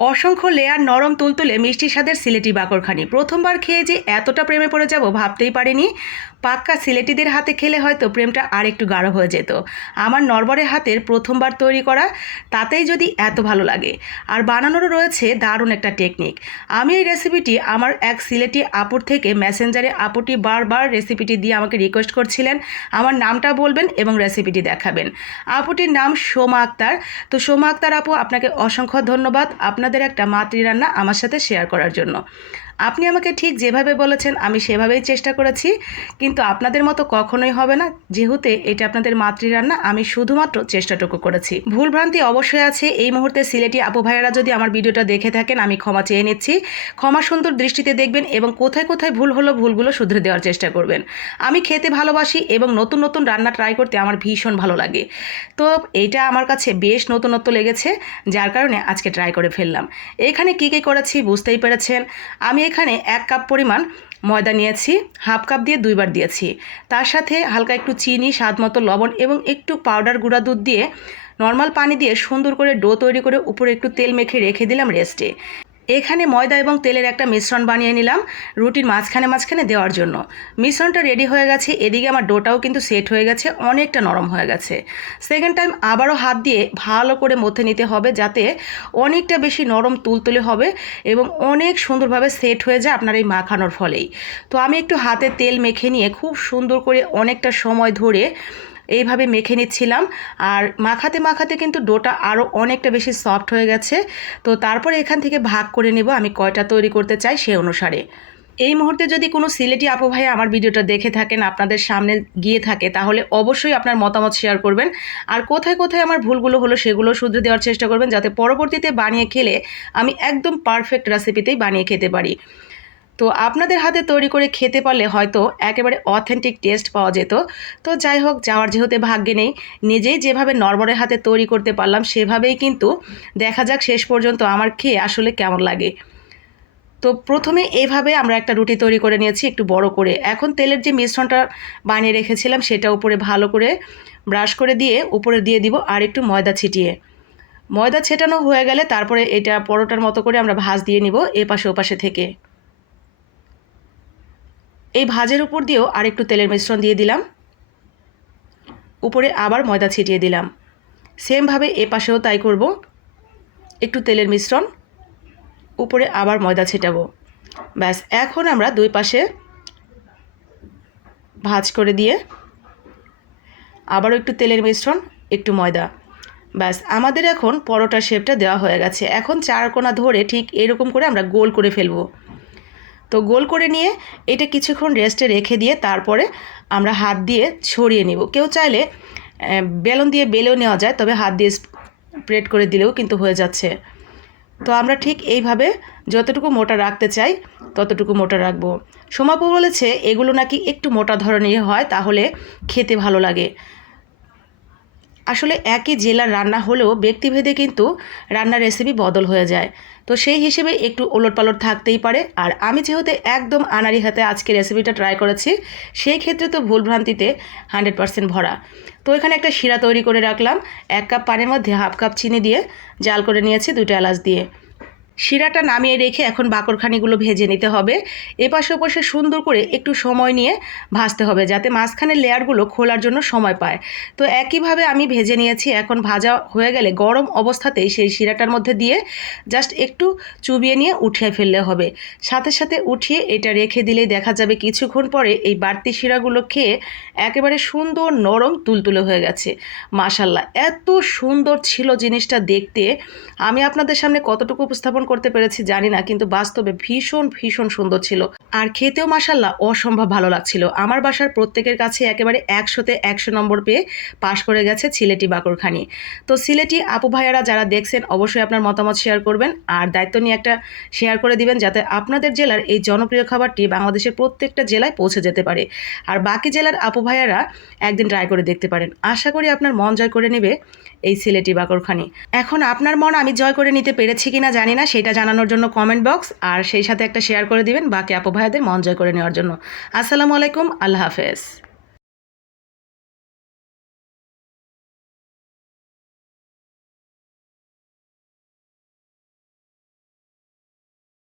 অসংখ্য লেয়ার নরম তুলতুলে মিষ্টি স্বাদের সিলেটি বাকরখানি। প্রথমবার খেয়ে যে এতটা প্রেমে পড়ে যাব ভাবতেই পারিনি। পাক্কা সিলেটিদের হাতে খেলে হয়তো প্রেমটা আর একটু গাঢ় হয়ে যেত। আমার নরবরের হাতের প্রথমবার তৈরি করা, তাতেই যদি এত ভালো লাগে। আর বানানোরও রয়েছে দারুণ একটা টেকনিক আমি এই রেসিপিটি আমার এক সিলেটি আপুর থেকে মেসেঞ্জারে আপুটি বারবার রেসিপিটি দিয়ে আমাকে রিকোয়েস্ট করছিলেন। আমার নামটা বলবেন এবং রেসিপিটি দেখাবেন। আপুটির নাম সোমা আক্তার। তো সোমা আক্তার আপু, আপনাকে অসংখ্য ধন্যবাদ। আপনাদের একটা মাতৃ রান্না আমার সাথে শেয়ার করার জন্য। আপনি আমাকে ঠিক যেভাবে বলেছেন, আমি সেভাবেই চেষ্টা করেছি। কিন্তু আপনাদের মতো কখনোই হবে না। যেহেতু এটা আপনাদের মাতৃ রান্না আমি শুধুমাত্র চেষ্টাটুকু করেছি। ভুলভ্রান্তি অবশ্যই আছে। এই মুহূর্তে সিলেটি আপু ভাইয়ারা যদি আমার ভিডিওটা দেখে থাকেন, আমি ক্ষমা চেয়ে নিচ্ছি। ক্ষমা সুন্দর দৃষ্টিতে দেখবেন এবং কোথায় কোথায় ভুল হলো ভুলগুলো শুধরে দেওয়ার চেষ্টা করবেন। আমি খেতে ভালোবাসি এবং নতুন নতুন রান্না ট্রাই করতে আমার ভীষণ ভালো লাগে। তো এইটা আমার কাছে বেশ নতুনত্ব লেগেছে, যার কারণে আজকে ট্রাই করে ফেললাম। এখানে কী কী করেছি বুঝতেই পেরেছেন। আমি এখানে এক কাপ পরিমাণ ময়দা নিয়েছি, হাফ কাপ দিয়ে দুইবার দিয়েছি। তার সাথে হালকা একটু চিনি, স্বাদ মতো লবণ এবং একটু পাউডার গুঁড়া দুধ দিয়ে নর্মাল পানি দিয়ে সুন্দর করে ডো তৈরি করে উপরে একটু তেল মেখে রেখে দিলাম রেস্টে। এখানে ময়দা এবং তেলের একটা মিশ্রণ বানিয়ে নিলাম, রুটির মাঝখানে মাঝখানে দেওয়ার জন্য। মিশ্রণটা রেডি হয়ে গেছে, এদিকে আমার ডোটাও কিন্তু সেট হয়ে গেছে, অনেকটা নরম হয়ে গেছে। সেকেন্ড টাইম আবারও হাত দিয়ে ভালো করে মধ্যে নিতে হবে যাতে অনেকটা বেশি নরম তুলতুলে হবে এবং অনেক সুন্দরভাবে সেট হয়ে যায় আপনার এই মাখানোর ফলেই। তো আমি একটু হাতে তেল মেখে নিয়ে খুব সুন্দর করে অনেকটা সময় ধরে এইভাবে মেখে নিচ্ছিলাম। আর মাখাতে মাখাতে কিন্তু ডোটা আরও অনেকটা বেশি সফট হয়ে গেছে। তো তারপরে এখান থেকে ভাগ করে নেব। আমি কয়টা তৈরি করতে চাই সে অনুসারে। এই মুহূর্তে যদি কোনো সিলেটি আপু ভাই আমার ভিডিওটা দেখে থাকেন, আপনাদের সামনে গিয়ে থাকে, তাহলে অবশ্যই আপনার মতামত শেয়ার করবেন। আর কোথায় কোথায় আমার ভুলগুলো হলো সেগুলো শুধরে দেওয়ার চেষ্টা করবেন, যাতে পরবর্তীতে বানিয়ে খেলে আমি একদম পারফেক্ট রেসিপিতেই বানিয়ে খেতে পারি। তো আপনাদের হাতে তৈরি করে খেতে পারলে হয়তো একেবারে অথেন্টিক টেস্ট পাওয়া যেত। তো যাই হোক, যাওয়ার যেহেতু ভাগ্যে নেই, নিজেই যেভাবে নরবরের হাতে তৈরি করতে পারলাম, সেভাবেই কিন্তু দেখা যাক শেষ পর্যন্ত আমার খেয়ে আসলে কেমন লাগে। তো প্রথমে এইভাবে আমরা একটা রুটি তৈরি করে নিয়েছি, একটু বড় করে। এখন তেলের যে মিশ্রণটা বানিয়ে রেখেছিলাম, সেটা উপরে ভালো করে ব্রাশ করে দিয়ে উপরে দিয়ে দিব আর একটু ময়দা ছিটিয়ে। ময়দা ছেটানো হয়ে গেলে তারপরে এটা পরোটার মতো করে আমরা ভাজ দিয়ে নিব এ পাশে ওপাশে থেকে। এই ভাজের উপর দিয়েও আর একটু তেলের মিশ্রণ দিয়ে দিলাম। উপরে আবার ময়দা ছিটিয়ে দিলাম। সেমভাবে এ পাশেও তাই করব। একটু তেলের মিশ্রণ। উপরে আবার ময়দা ছিটাবো। ব্যাস, এখন আমরা দুই পাশে ভাজ করে দিয়ে আবারও একটু তেলের মিশ্রণ, একটু ময়দা। ব্যাস, আমাদের এখন পরোটার শেপটা দেওয়া হয়ে গেছে। এখন চার কোনা ধরে ঠিক এরকম করে আমরা গোল করে ফেলব। তো গোল করে নিয়ে এটা কিছুক্ষণ রেস্টে রেখে দিয়ে তারপরে আমরা হাত দিয়ে ছড়িয়ে নেব। কেউ চাইলে বেলন দিয়ে বেলেও নেওয়া যায়, তবে হাত দিয়ে স্প্রেড করে দিলেও কিন্তু হয়ে যাচ্ছে। তো আমরা ঠিক এইভাবে যতটুকু মোটা রাখতে চাই, ততটুকু মোটা রাখব। সোমাপু বলেছে, এগুলো নাকি একটু মোটা ধরনের হয়, তাহলে খেতে ভালো লাগে। আসলে একই জেলার রান্না হলেও ব্যক্তিভেদে কিন্তু রান্নার রেসিপি বদল হয়ে যায়। তো সেই হিসেবে একটু ওলট পালট থাকতেই পারে। আর আমি যেহেতু একদম আনারি হাতে আজকে রেসিপিটা ট্রাই করেছি, সেই ক্ষেত্রে তো ভুলভ্রান্তিতে হান্ড্রেড পার্সেন্ট ভরা। তো এখানে একটা শিরা তৈরি করে রাখলাম। এক কাপ পানির মধ্যে হাফ কাপ চিনি দিয়ে জাল করে নিয়েছি দুটো এলাচ দিয়ে। শিরাটা নামিয়ে রেখে এখন বাকরখানিগুলো ভেজে নিতে হবে। এপাশে ওপাশে সুন্দর করে একটু সময় নিয়ে ভাজতে হবে যাতে মাঝখানের লেয়ারগুলো খোলার জন্য সময় পায়। তো একইভাবে আমি ভেজে নিয়েছি, এখন ভাজা হয়ে গেলে গরম অবস্থাতেই সেই শিরাটার মধ্যে দিয়ে জাস্ট একটু চুবিয়ে নিয়ে উঠিয়ে ফেললে হবে। সাথে সাথে উঠিয়ে এটা রেখে দিলেই দেখা যাবে কিছুক্ষণ পরে এই বাড়তি শিরাগুলো খেয়ে একেবারে সুন্দর নরম তুলতুলে হয়ে গেছে। মাশাল্লাহ, এত সুন্দর ছিল জিনিসটা দেখতে। আমি আপনাদের সামনে কতটুকু উপস্থাপন করতে পেরেছি, জানি না, কিন্তু বাস্তবে ভীষণ ভীষণ সুন্দর ছিল। আর খেতেও মাসাল্লাহ অসম্ভব ভালো লাগছিল। আমার বাসার প্রত্যেকের কাছে একেবারে একশোতে একশো নম্বর পেয়ে পাশ করে গেছে সিলেটি বাকরখানি। তো সিলেটি আপু ভাইয়ারা যারা দেখছেন, অবশ্যই আপনার মতামত শেয়ার করবেন। আর দায়িত্ব নিয়ে একটা শেয়ার করে দিবেন, যাতে আপনাদের জেলার এই জনপ্রিয় খাবারটি বাংলাদেশের প্রত্যেকটা জেলায় পৌঁছে যেতে পারে। আর বাকি জেলার আপু ভাইয়ারা একদিন ট্রাই করে দেখতে পারেন। আশা করি আপনার মন জয় করে নেবে। এই সিলেটি বাকরখানি। এখন আপনার মন আমি জয় করে নিতে পেরেছি কিনা জানি না, সেটা জানানোর জন্য কমেন্ট বক্স আর সেই সাথে একটা শেয়ার করে দিবেন, বাকি আপু ভাইদের মন জয় করে নেওয়ার জন্য। আসসালামু আলাইকুম, আল্লাহ হাফেজ।